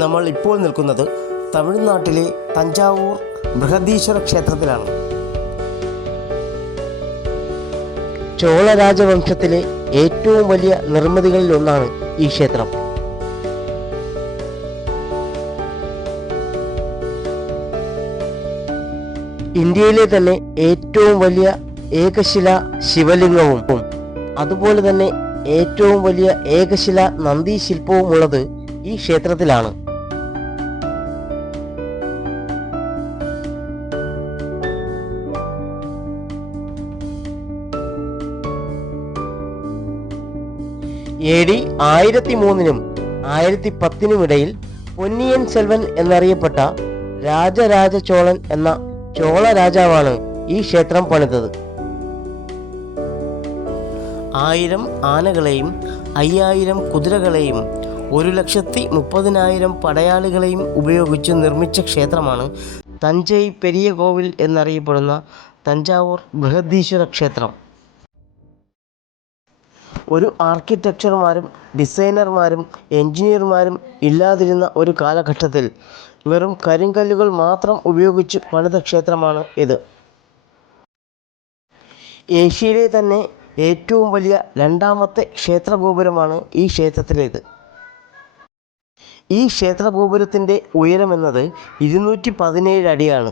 നമ്മൾ ഇപ്പോൾ നിൽക്കുന്നത് തമിഴ്നാട്ടിലെ തഞ്ചാവൂർ ബൃഹദീശ്വര ക്ഷേത്രത്തിലാണ്. ചോള രാജവംശത്തിലെ ഏറ്റവും വലിയ നിർമ്മിതികളിൽ ഒന്നാണ് ഈ ക്ഷേത്രം. ഇന്ത്യയിലെ തന്നെ ഏറ്റവും വലിയ ഏകശില ശിവലിംഗവും അതുപോലെ തന്നെ ഏറ്റവും വലിയ ഏകശില നന്ദി ശില്പവും ഉള്ളത് ഈ ക്ഷേത്രത്തിലാണ്. AD 1003 1010 ഇടയിൽ പൊന്നിയൻ സെൽവൻ എന്നറിയപ്പെട്ട രാജരാജ ചോളൻ എന്ന ചോള രാജാവാണ് ഈ ക്ഷേത്രം പണിതത്. 1000 ആനകളെയും 5000 കുതിരകളെയും 1,30,000 പടയാളികളെയും ഉപയോഗിച്ച് നിർമ്മിച്ച ക്ഷേത്രമാണ് തഞ്ചൈ പെരിയ കോവിൽ എന്നറിയപ്പെടുന്ന തഞ്ചാവൂർ ബൃഹദീശ്വര ക്ഷേത്രം. ഒരു ആർക്കിടെക്ചർമാരും ഡിസൈനർമാരും എഞ്ചിനീയർമാരും ഇല്ലാതിരുന്ന ഒരു കാലഘട്ടത്തിൽ വെറും കരിങ്കല്ലുകൾ മാത്രം ഉപയോഗിച്ച് പണിത ക്ഷേത്രമാണ് ഇത്. ഏഷ്യയിലെ തന്നെ ഏറ്റവും വലിയ രണ്ടാമത്തെ ക്ഷേത്രഗോപുരമാണ് ഈ ക്ഷേത്രത്തിലേത്. ഈ ക്ഷേത്രഗോപുരത്തിൻ്റെ ഉയരമെന്നത് 217 അടിയാണ്.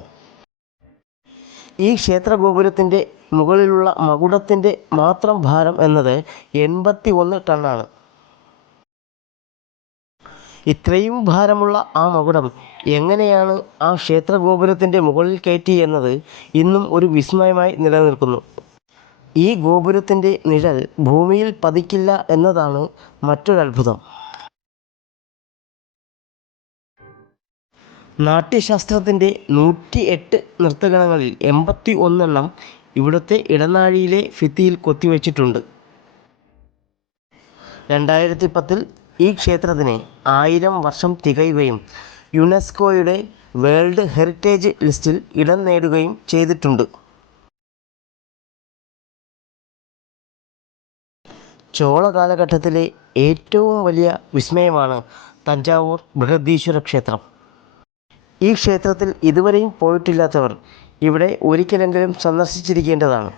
ഈ ക്ഷേത്രഗോപുരത്തിൻ്റെ മുകളിലുള്ള മകുടത്തിൻ്റെ മാത്രം ഭാരം എന്നത് 81 ടണ്ണാണ്. ഇത്രയും ഭാരമുള്ള ആ മകുടം എങ്ങനെയാണ് ആ ക്ഷേത്രഗോപുരത്തിൻ്റെ മുകളിൽ കയറ്റി എന്നത് ഇന്നും ഒരു വിസ്മയമായി നിലനിൽക്കുന്നു. ഈ ഗോപുരത്തിൻ്റെ നിഴൽ ഭൂമിയിൽ പതിക്കില്ല എന്നതാണ് മറ്റൊരത്ഭുതം. നാട്യശാസ്ത്രത്തിൻ്റെ 108 നൃത്തഗണങ്ങളിൽ 81 ഇവിടുത്തെ ഇടനാഴിയിലെ ഭിത്തിയിൽ കൊത്തിവച്ചിട്ടുണ്ട്. 2010 ഈ ക്ഷേത്രത്തിന് 1000 വർഷം തികയുകയും യുനെസ്കോയുടെ വേൾഡ് ഹെറിറ്റേജ് ലിസ്റ്റിൽ ഇടം നേടുകയും ചെയ്തിട്ടുണ്ട്. ചോള കാലഘട്ടത്തിലെ ഏറ്റവും വലിയ വിസ്മയമാണ് തഞ്ചാവൂർ ബൃഹദീശ്വര ക്ഷേത്രം. ഈ ക്ഷേത്രത്തിൽ ഇതുവരെയും പോയിട്ടില്ലാത്തവർ ഇവിടെ ഒരിക്കലെങ്കിലും സന്ദർശിച്ചിരിക്കേണ്ടതാണ്.